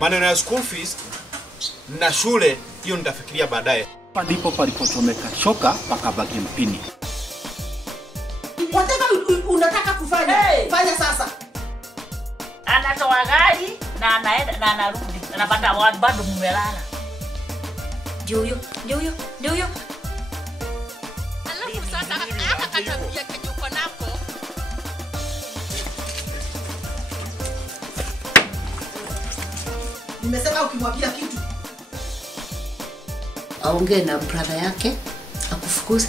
Maneno ya school fees na shule hiyo nitafikiria baadaye. Hapa ndipo palipochomeka shoka pakabaki mpini. Whatever unataka kufanya, fanya sasa. Anatoa gari na anaenda na anarudi. Anapata watu bado mmelala. Ndio huyo. Alafu sasa hata katabia kenye uko nako. Nimesema ukimwambia kitu aongee na brother yake akufukuze.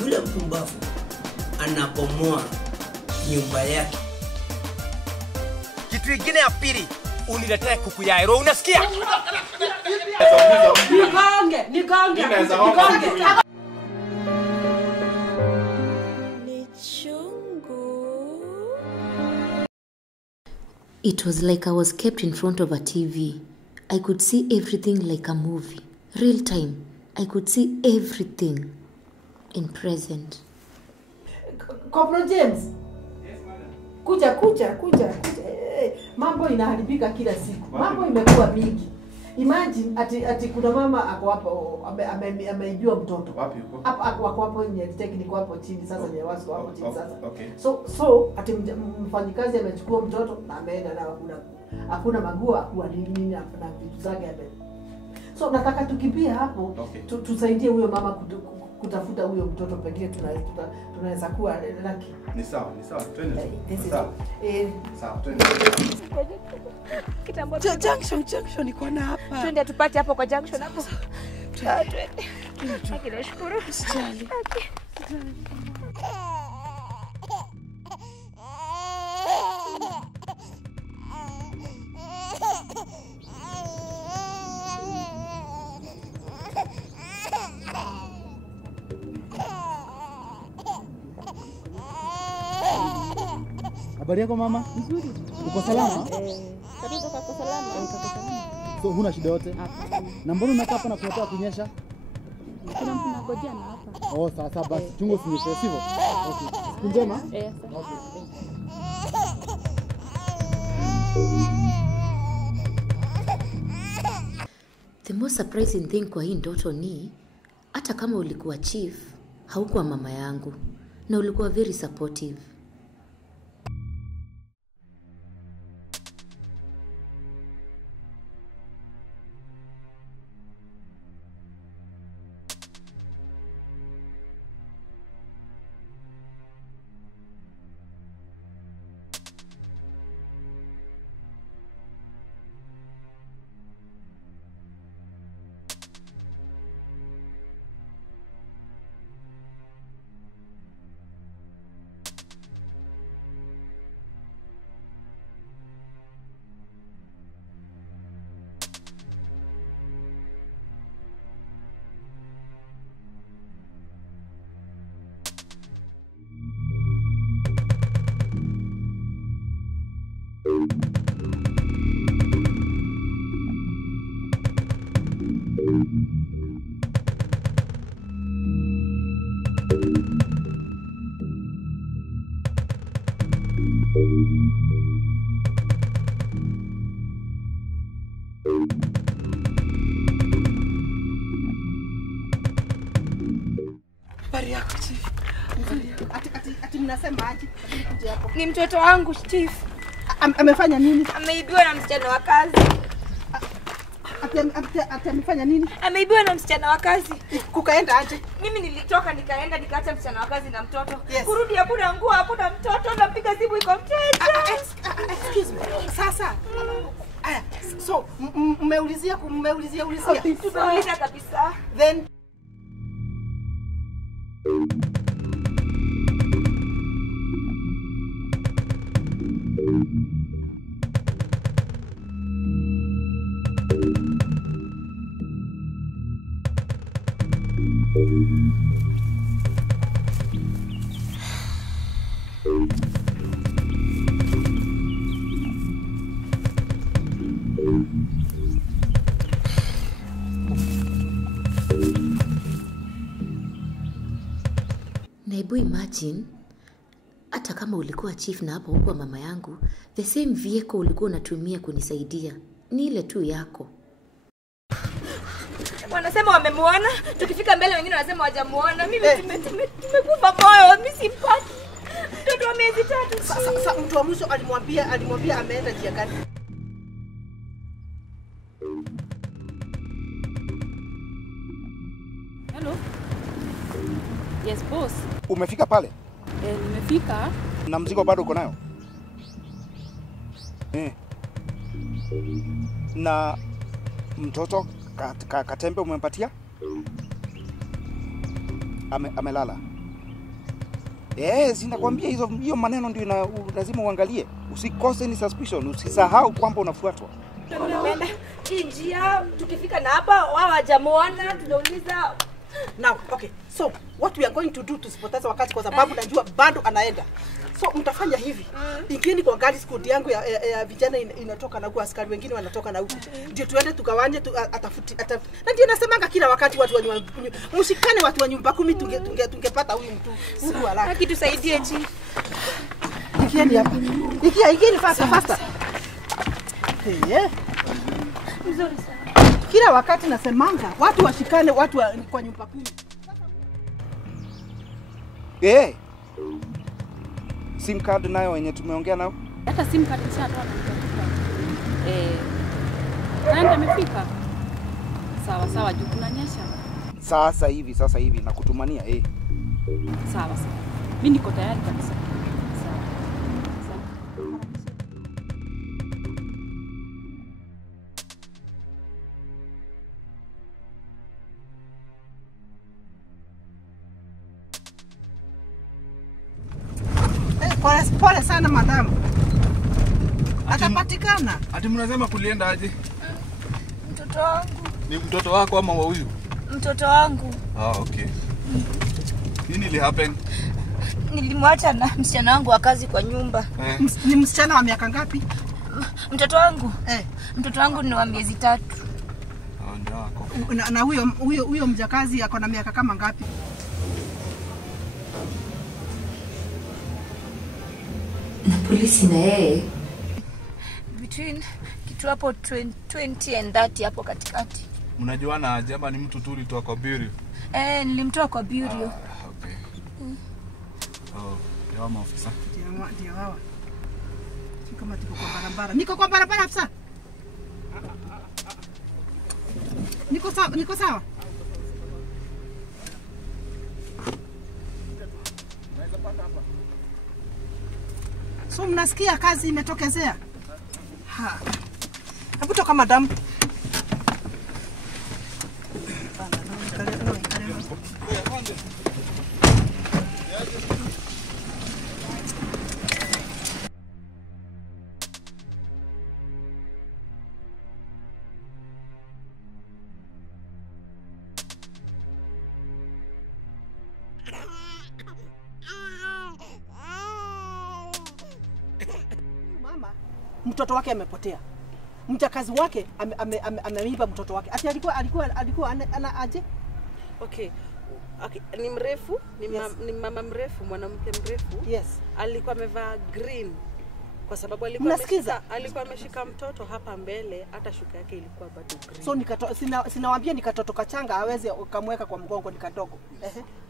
Yule mpumbavu anabomoa nyumba yake. Kitu kingine ya pili, uniletee kuku ya hero, unasikia? Nigonge. Ni chungu. It was like I was kept in front of a TV. I could see everything like a movie. Real time. I could see everything in present. Corporal James. Yes, madam. Kuja. Mambo inaharibika kila siku. Mambo imekuwa mingi. Imagine ati kuna mama ako hapo amejua mtoto. Wapi yuko? Hapo hapo ni technical hapo chini sasa ni wasko hapo chini sasa. Okay. So ati mfanyikazi amechukua mtoto na ameenda na hakuna magua kwa nini na vitu zake hapo. So nataka tukimbie hapo tusaidie huyo mama kutafuta huyo mtoto pekee tunaweza kuwa laki. Ni sawa. Twende. Sawa, twende. Kitambo junction iko na hapa. Twende tupate hapo kwa junction hapo. Twende. Nashukuru. Usijali. Habari yako mama? Nzuri. Uko salama? Kabisa kwa salama. So huna shida yote? Hapa. Na mbona unakaa hapa na kuletea kunyesha? Kuna mtu anangojea na hapa. Oh, sasa basi chungu sinyeshe sivyo? Okay. Siku njema? Okay. The most surprising thing kwa hii ndoto ni hata kama ulikuwa chief, haukuwa mama yangu na ulikuwa very supportive. Habari yako chief. Ati mnasema aje? Kuja hapo. Ni mtoto wangu chief. Amefanya nini? Ameibiwa na msichana wa kazi. Ati amefanya nini? Ameibiwa na msichana wa kazi. Kukaenda aje? Mimi nilitoka nikaenda nikaacha msichana wa kazi na mtoto. Yes. Kurudi hakuna nguo, hakuna mtoto, napiga simu iko mteja. Excuse me. Sasa. Aya, so mmeulizia. Tunauliza kabisa. Then Na hebu imagine hata kama ulikuwa chief na hapo huko mama yangu, the same vehicle ulikuwa unatumia kunisaidia ni ile tu yako. Wanasema wamemuona, tukifika mbele wengine wanasema hawajamuona. Mimi tumekufa moyo, mimi simpati. Mtoto wa miezi 3. Sasa mtu wa mwisho alimwambia ameenda njia gani? Hello. Yes boss. Umefika pale? Nimefika. Na mzigo bado uko nayo? Na mtoto Katembe umempatia? Amelala. Sinakwambia hiyo maneno ndio lazima uangalie. Usikose ni suspicion, usisahau kwamba unafuatwa. Tunaenda njia, tukifika na hapa wao hawajamuona, tunauliza. Now, okay. So, what we are going to do tusipoteza wakati kwa sababu najua bado anaenda. So, mtafanya hivi. Ingieni kwa gari squad yangu ya vijana inatoka na huko, askari wengine wanatoka na huko. Ndio tuende tugawanye atafuti. Na ndio nasemanga kila wakati watu wa mshikane, watu wa nyumba 10 tungepata huyu mtu huyu haraka. Haki tusaidie chief. Ingieni hapa. Ingieni faster. Mzuri sana. Kila wakati nasemanga watu washikane, watu kwa nyumba 10. SIM card nayo wenye tumeongea nao? Hata SIM card nishatoa na nikatupa. Nani amefika? Sawa, juu kunanyesha. Sasa hivi nakutumania Sawa. Mimi niko tayari kabisa. Sawa. Pole sana madam. Atapatikana. Ati mnasema kulienda aje? Mtoto wangu. Ni mtoto wako ama wa huyu? Mtoto wangu. Okay. Nini li happen? Nilimwacha na msichana wangu wa kazi kwa nyumba. Ni msichana wa miaka ngapi? Mtoto wangu? Mtoto wangu ni wa miezi 3. Ndio wako. Na huyo mjakazi ako na miaka kama ngapi? Na polisi na yeye between kitu hapo 20 and 30 hapo katikati. Mnajuana aje ama ni mtu tu ulitoa kwa bureau? Nilimtoa kwa bureau. Okay. Ndio maafisa. Ndio wao. Kama tuko kwa barabara. Niko kwa barabara afisa. Niko sawa. So mnasikia kazi imetokezea? Hebu toka madam. Mtoto wake amepotea. Mjakazi wake ameiba mtoto wake. Ati alikuwa ana aje? Okay. Ni mrefu, ni mama mrefu, mwanamke mrefu. Yes. Alikuwa amevaa green kwa sababu alikuwa ameshika mtoto hapa mbele, hata shuka yake ilikuwa bado green. So sinawaambia ni katoto kachanga aweze ukamweka kwa mgongo, ni kadogo.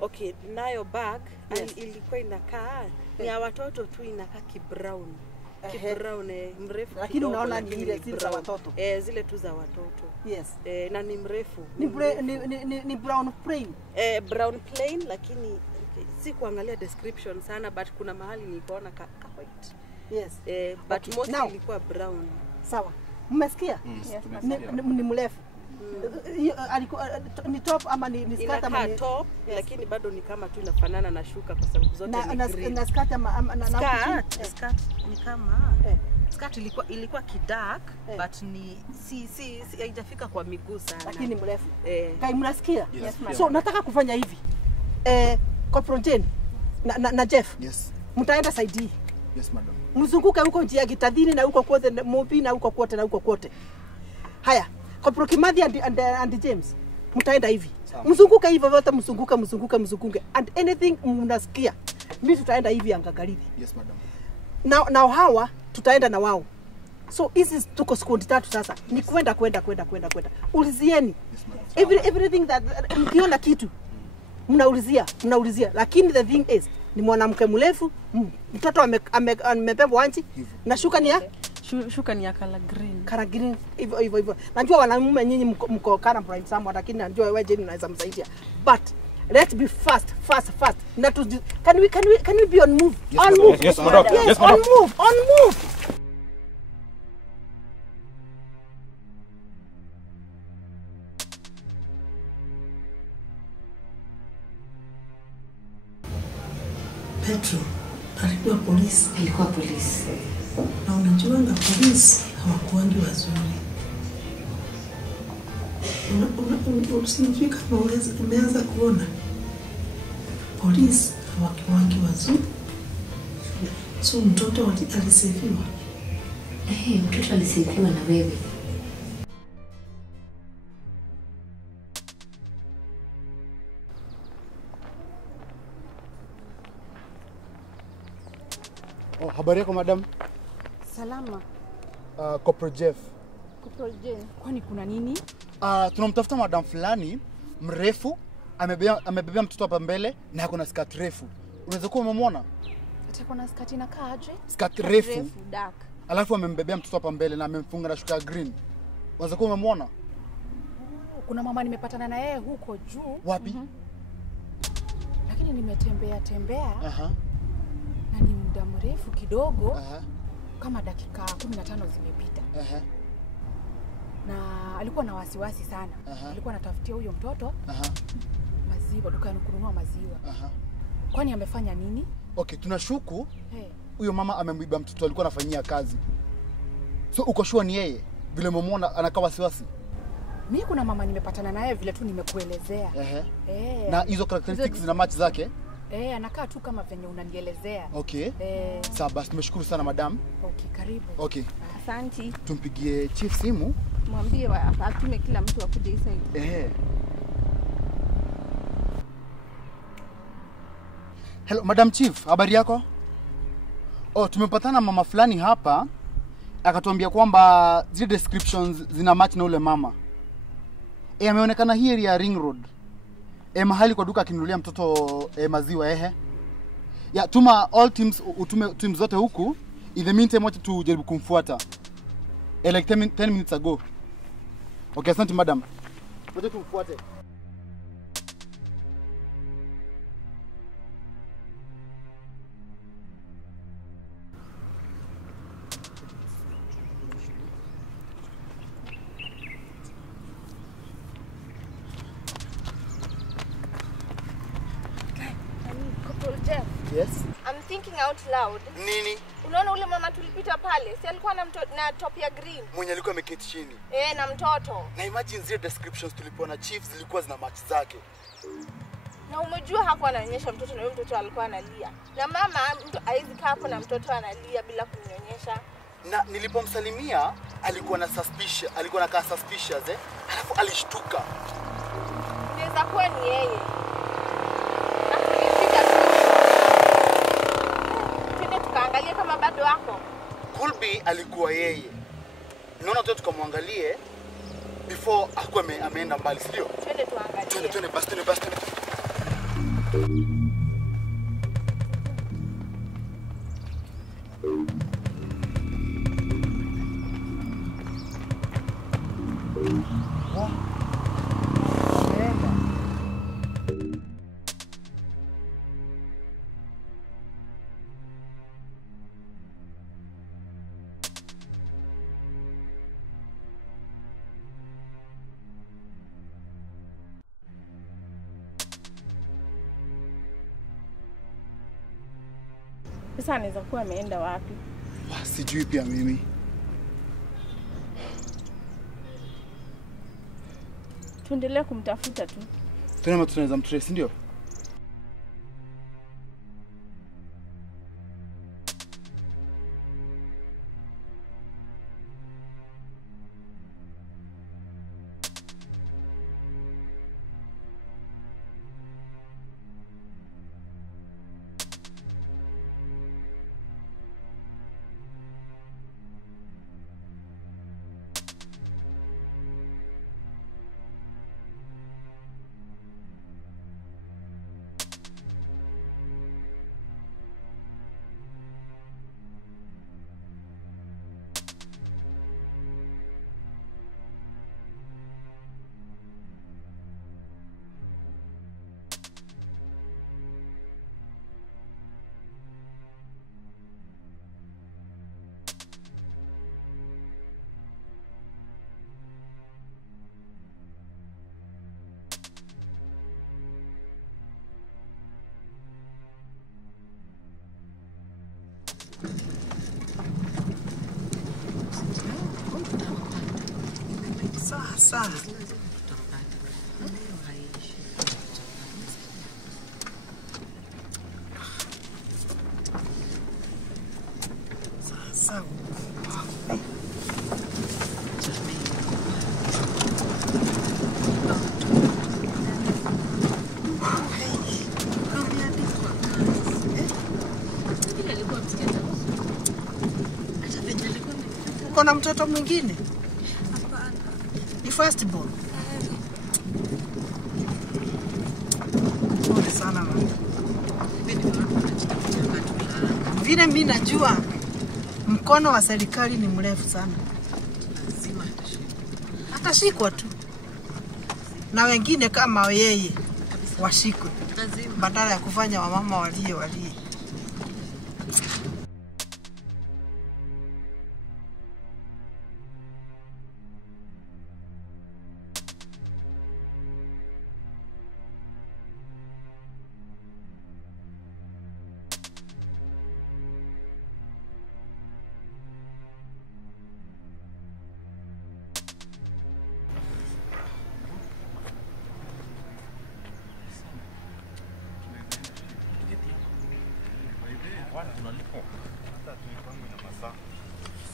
Okay, nayo bag ilikuwa inakaa ni ya watoto tu, inakaa brown. Brown mrefu. Lakini unaona ni ile zile za watoto. Zile tu za watoto. Yes. Na ni mrefu. Ni brown plain. Brown plain, lakini si kuangalia description sana, but kuna mahali niliona ka white. Yes. But mostly ilikuwa brown. Sawa. Mmesikia? Ni mrefu. Alikuwa ni top ama ni skirt ama ni top, lakini bado ni kama tu inafanana na shuka kwa sababu zote ni green. Na skirt ama na skirt ni kama skirt ilikuwa kidark, but ni si haijafika kwa miguu sana, lakini mrefu. Kai mnasikia? So nataka kufanya hivi. Corporal Jane na Jeff. Yes. Mtaenda side hii. Yes madam. Mzunguka huko njia Gitadhini na huko kote Mobi na huko kote. Haya. Corporal Kimathi and James, mtaenda hivi. Mzunguka hivyo wote, mzunguke. And anything mnasikia, Mimi tutaenda hivi Angagaribi. Yes madam. Na hawa tutaenda na wao. So hizi tuko sekundi 3 sasa. Ni kwenda. Ulizieni. Everything that mkiona kitu mnaulizia. Lakini the thing is ni mwanamke mrefu, mtoto amebebwa anchi na shuka ni ya Shuka ni ya color green. Color green hivyo. Najua wanaume nyinyi mko kana bright sana lakini najua wewe je unaweza msaidia. But let's be fast. Na can we be on move? Yes, on move. Yes, madam. Yes, on move. Petro alikuwa polisi. Alikuwa polisi. Na unajua nga polisi hawakuangi wazuri. Usijui kama umeanza kuona polisi hawakuangi wazuri. So mtoto alisefiwa. Mtoto alisefiwa na wewe. Habari yako madam? Salama. Corporal Jeff. Corporal Jeff. Kwani kuna nini? Tunamtafuta madam fulani mrefu, amebebea mtoto hapa mbele na ako na skirt refu. Unaweza kuwa umemwona? Atakuwa na skirt inakaa aje? Skirt refu. Dark. Alafu amembebea mtoto hapa mbele na amemfunga na shuka green. Unaweza kuwa umemwona? Kuna mama nimepatana na yeye huko juu. Wapi? Lakini nimetembea. Na ni muda mrefu kidogo. Kama dakika 15 zimepita. Na alikuwa na wasiwasi sana. Alikuwa anatafutia huyo mtoto maziwa, dukani kununua maziwa. Kwani amefanya nini? Okay, tunashuku huyo mama amemwiba mtoto alikuwa anafanyia kazi. So uko sure ni yeye? Vile umemwona anakaa wasiwasi? Mimi kuna mama nimepatana naye vile tu nimekuelezea. Na hizo characteristics zina match zake? Anakaa tu kama venye unanielezea. Okay. Sawa basi tumeshukuru sana madam. Okay, karibu. Okay. Asante. Tumpigie chief simu. Mwambie atume kila mtu akuje hii side. Hello madam chief, habari yako? Tumepatana mama fulani hapa akatuambia kwamba zile descriptions zina match na ule mama. Ameonekana hii area ya Ring Road. Mahali kwa duka akinunulia mtoto maziwa ya tuma all teams, utume teams zote huku. In the meantime wacha tujaribu kumfuata. Like 10 minutes ago. Okay, asante madam. Wacha tumfuate. Yes. I'm thinking out loud. Nini? Unaona ule mama tulipita pale, si alikuwa na top ya green? Mwenye alikuwa ameketi chini. Na mtoto. Na imagine zile descriptions tulipoona chief zilikuwa zina match zake. Na umejua hapo anaonyesha mtoto na huyo mtoto alikuwa analia. Na mama mtu haizi kaa hapo na mtoto analia bila kumnyonyesha. Na nilipomsalimia alikuwa na suspicious alafu alishtuka. Inaweza kuwa ni yeye. Tukaangalia kama bado wako. Kulbi alikuwa yeye. Naona tu tukamwangalie before akuwe ameenda mbali, sio? Twende tuangalie. Twende basi. Sasa anaweza kuwa ameenda wapi? Sijui pia mimi. Tuendelee kumtafuta tu. Tunaweza mtrace, ndio? Sawa. Sawa. Kuna mtoto mwingine? Ni first born. Pole sana mama. Vile mimi najua mkono wa serikali ni mrefu sana. Lazima atashikwa tu. Na wengine kama yeye washikwe. Badala ya kufanya wamama walie.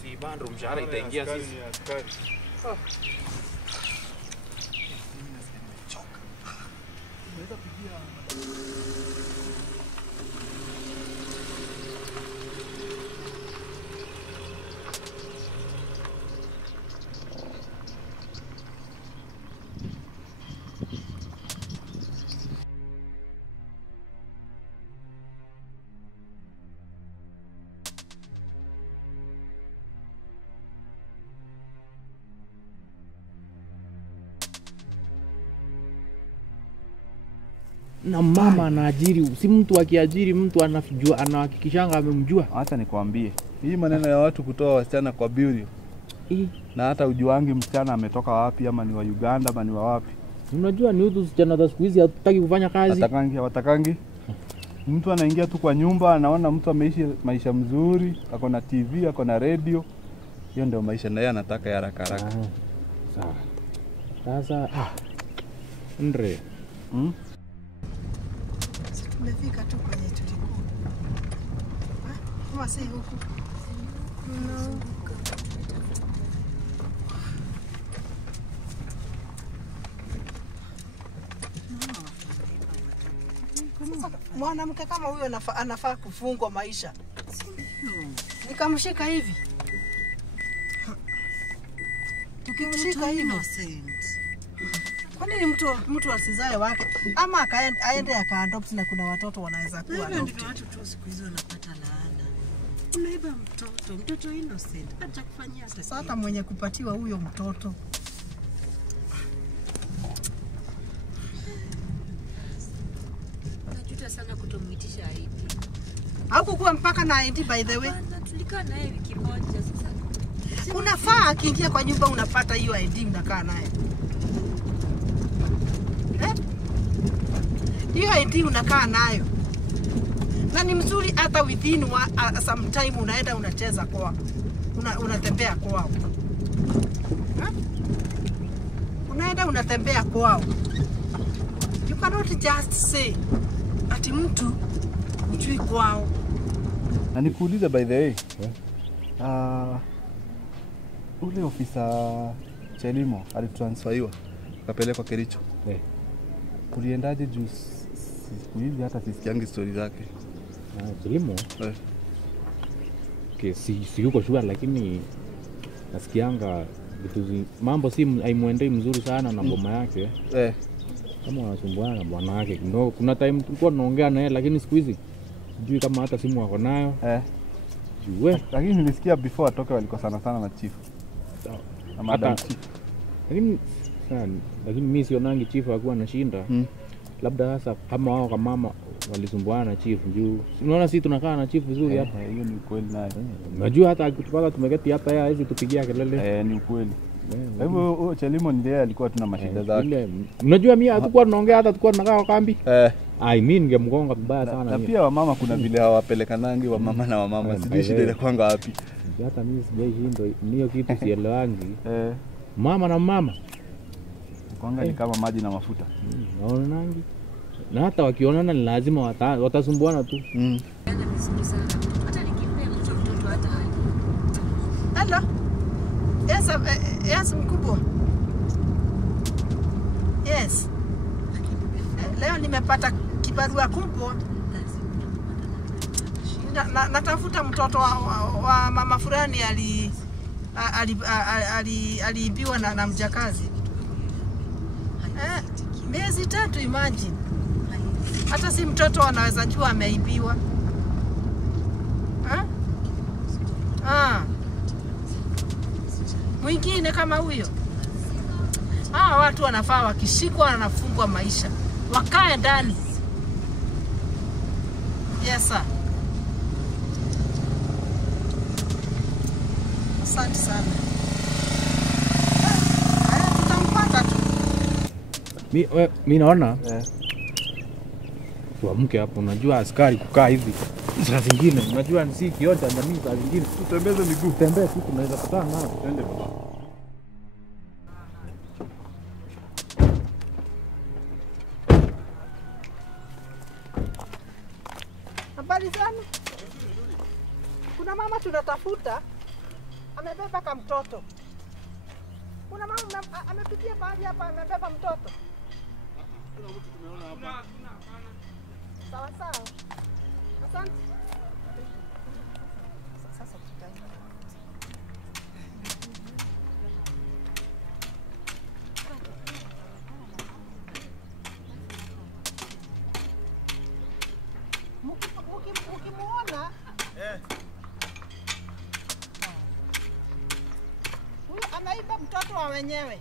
Si bando mshahara itaingia sisi. Na mama anaajiri, si mtu akiajiri mtu anajua, anahakikishanga amemjua. Hata nikwambie, hii maneno ya watu kutoa wasichana kwa bureau. Na hata ujuangi msichana ametoka wapi, ama ni wa Uganda ama ni wa wapi. Unajua ni hutu wasichana za siku hizi hataki kufanya kazi. Watakangi. Mtu anaingia tu kwa nyumba, anaona mtu ameishi maisha mzuri, ako na TV, ako na radio. Hiyo ndio maisha na yeye anataka ya haraka haraka. Sawa. Sasa Andre. Tumefika tu kwenye tulikuwa. Kama si huku. No. Mwanamke kama huyo anafaa kufungwa maisha. Nikamshika hivi. Tukimshika hivi. Kwa nini mtu asizae wake ama aende akaadopti na kuna watoto wanaweza kuwa adopt? Ndio watu tu siku hizo wanapata laana. Unaiba mtoto innocent. Acha kufanyia sasa. Hata mwenye kupatiwa huyo mtoto. Najuta sana kutomuitisha ID. Hakukuwa mpaka na ID by the way. Tulikaa naye wiki moja sasa. Unafaa akiingia kwa nyumba unapata hiyo ID mnakaa naye. Hiyo ID unakaa nayo. Na ni mzuri hata within some time unaenda unacheza kwao. Unatembea kwao. Unaenda unatembea kwao. You cannot just say ati mtu ujui kwao. Na nikuuliza by the way. Ule ofisa Chelimo alitransferiwa akapelekwa Kericho. Uliendaje juu siku hizi hata sisikiangi story zake? Chelimo? Okay, si yuko sure lakini nasikianga vitu mambo si haimuendei mzuri sana na ngoma yake. Kama wanasumbuana na bwana wake. No, kuna time tulikuwa tunaongea naye lakini siku hizi sijui kama hata simu wako nayo. Lakini nilisikia before atoke walikuwa sana na chief. Na madam chief. Lakini mimi sionangi chief hakuwa anashinda. Labda sasa kama wao kama mama walisumbuana na chief juu. Unaona sisi tunakaa na chief vizuri hapa. Hiyo ni ukweli naye. Unajua hata akitupaka tumeketi hapa yeye hizi tupigia kelele. Ni ukweli. Kwa hivyo Chelimo ndiye alikuwa tuna mashida zake. Unajua mimi hatakuwa tunaongea hata tulikuwa tunakaa kwa kambi. I mean ningemgonga vibaya sana. Na pia wamama kuna vile hawapelekanangi wamama na wamama. Sijui shida ile kwanga wapi. Hata mimi sijai hindo niyo kitu sielewangi. Mama na mama. Kwanga ni kama maji na mafuta. Naonangi. Na hata wakionana ni lazima watasumbuana tu. Hata nikimpea mtoto hata Hello. Yes, mkubwa. Yes. Leo nimepata kibarua kubwa. Natafuta mtoto wa mama fulani aliibiwa na mjakazi. Miezi 3, imagine. Hata si mtoto anaweza jua ameibiwa. Mwingine kama huyo. Watu wanafaa wakishikwa wanafungwa maisha. Wakae ndani. Yes sir. Asante sana. Tutampata tu. Mimi naona tuamke hapo, unajua askari kukaa hivi saa zingine unajua ni si kioja jamii, saa zingine tutembeze miguu, tembee tu tunaweza kutana nao. Twende baba. Habari sana. Kuna mama tunatafuta amebeba kama mtoto. Kuna mama amepitia mahali hapa amebeba mtoto. Kuna mtu tumeona hapa. Sawa sawa. Asante. Sasa tutaenda. Ukimuona huyu anaiba mtoto wa wenyewe.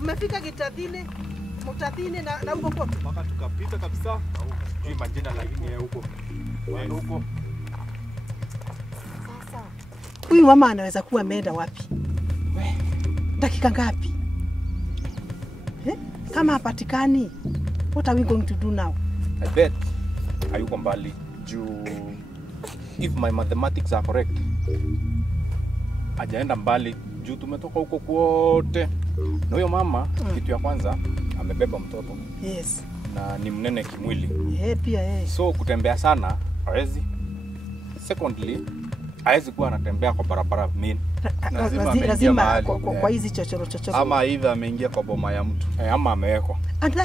Mmefika Gitadhine, Mutadhine na huko kote. Mpaka tukapita kabisa. Hii majina lakini huko. Huko. Sasa. Huyu mama anaweza kuwa ameenda wapi? Dakika ngapi? Kama hapatikani, what are we going to do now? I bet hayuko mbali juu, if my mathematics are correct, hajaenda mbali juu tumetoka huko kwote Na huyo mama kitu ya kwanza amebeba mtoto. Yes. Na ni mnene kimwili. Pia. So kutembea sana hawezi. Secondly, hawezi kuwa anatembea kwa barabara mimi. Lazima kwa hizi chochoro. Ama aidha ameingia kwa boma ya mtu. Ama amewekwa. And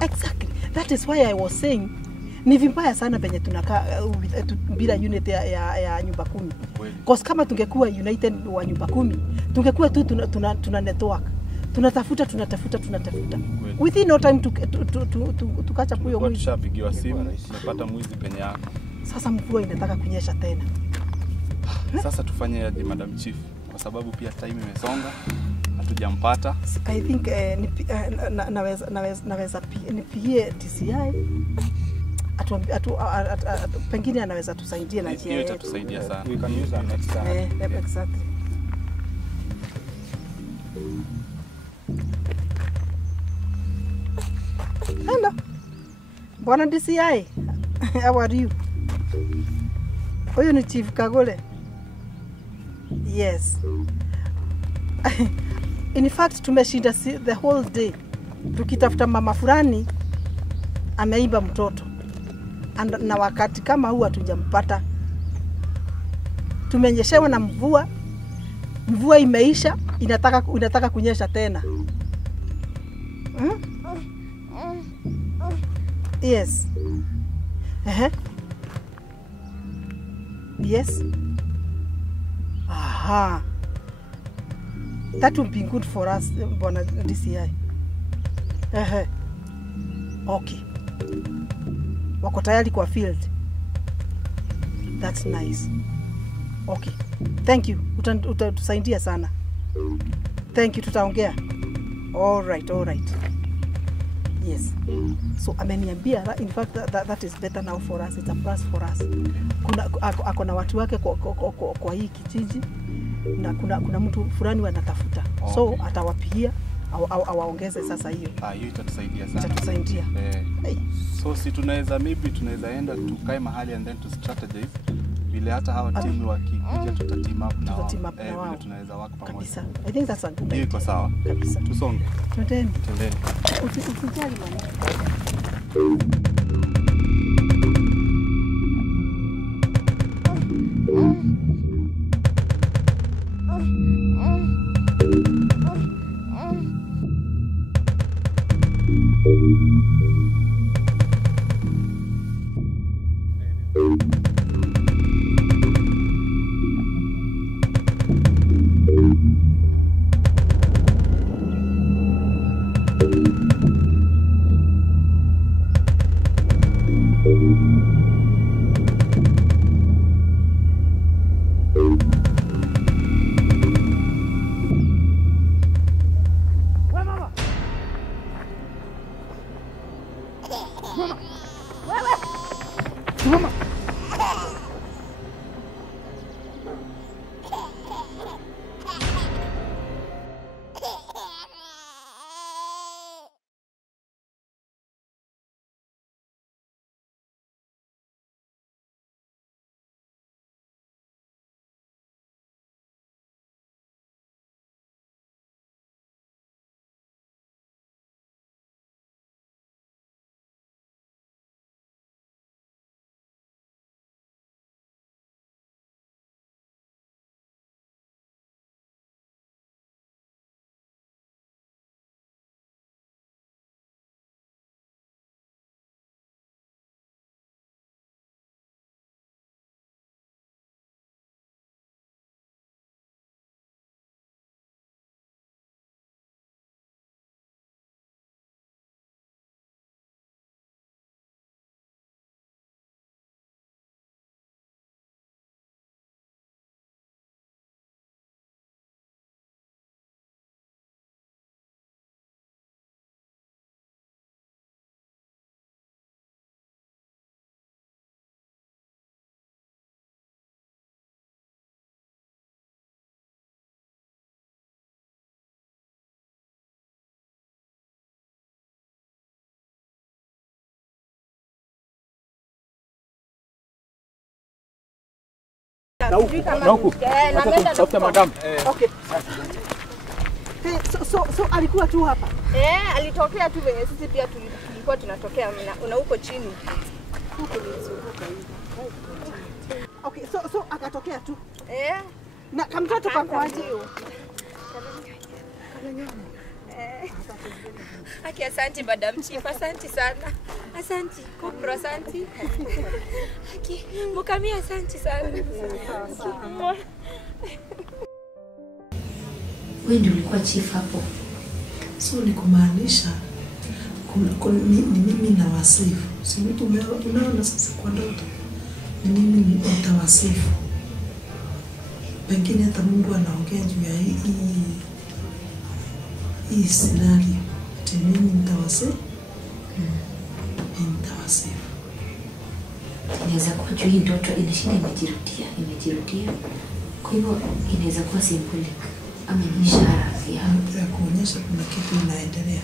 exactly. That is why I was saying ni vibaya sana penye tunakaa bila unit ya nyumba 10. Because kama tungekuwa united wa nyumba 10, tungekuwa tu tuna network. Tunatafuta. Within no time tukacha huyo mwizi. Tushapigiwa simu, tumepata mwizi penye yako. Sasa mvua inataka kunyesha tena. Sasa tufanye aje Madam Chief? Kwa sababu pia time imesonga. Hatujampata. I think naweza nipigie TCI. Pengine anaweza tusaidia na njia yetu. Itatusaidia sana. We can use that next time. Exactly. Hello. Bwana DCI. How are you? Huyu ni Chief Kagure. Yes. In fact tumeshinda the whole day tukitafuta mama fulani ameiba mtoto. Na wakati kama huu hatujampata. Tumenyeshewa na mvua. Mvua imeisha, inataka kunyesha tena. Yes. Yes. Aha. That would be good for us, Bwana DCI. Okay. Wako tayari kwa field. That's nice. Okay. Thank you. Utatusaidia sana. Thank you, tutaongea. All right. Yes. So ameniambia, in fact that is better now for us. It's a plus for us. Kuna watu wake kwa hii kijiji na kuna mtu fulani wanatafuta. Okay. So atawapigia awaongeze sasa hiyo. Hiyo itatusaidia sana. Itatusaidia. So si tunaweza enda tukae mahali and then to strategize vile hata hawa timu wakikuja team up na wao. Vile tunaweza work pamoja. Kabisa. I think that's a good idea. Iko sawa. Kabisa. Tusonge. Twendeni. Usijali mama. Na huku. Wacha tumtafute madam. Okay. So alikuwa tu hapa. Alitokea tu venye sisi pia tulikuwa tunatokea na huko chini. Huko nilizunguka hivi. Okay, so akatokea tu. Na kamtoto kakwaje? Aki asante Madam Chief, asante sana. Asante, Kopro asante. Aki, Mukamia asante sana. Wewe ndio ulikuwa chief hapo. So ni kumaanisha ni mimi na wasifu. Si mtu unaona sasa kwa ndoto. Ni mimi nitawasifu. Pengine hata Mungu anaongea juu ya hii scenario. Ati mimi nitawasifu. Nitawasifu. Inaweza kuwa juu hii ndoto inashinda imejirudia. Kwa hivyo inaweza kuwa symbolic ama ni ishara ya kuonyesha kuna kitu inaendelea.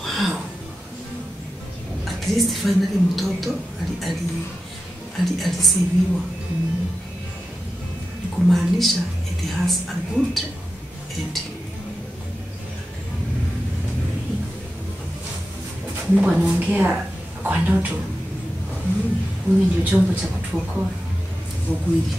Wow. At least finally mtoto alisiviwa. Ni kumaanisha it has a good ending. Mungu anaongea kwa ndoto. Wewe ndio chombo cha kutuokoa. Ukweli.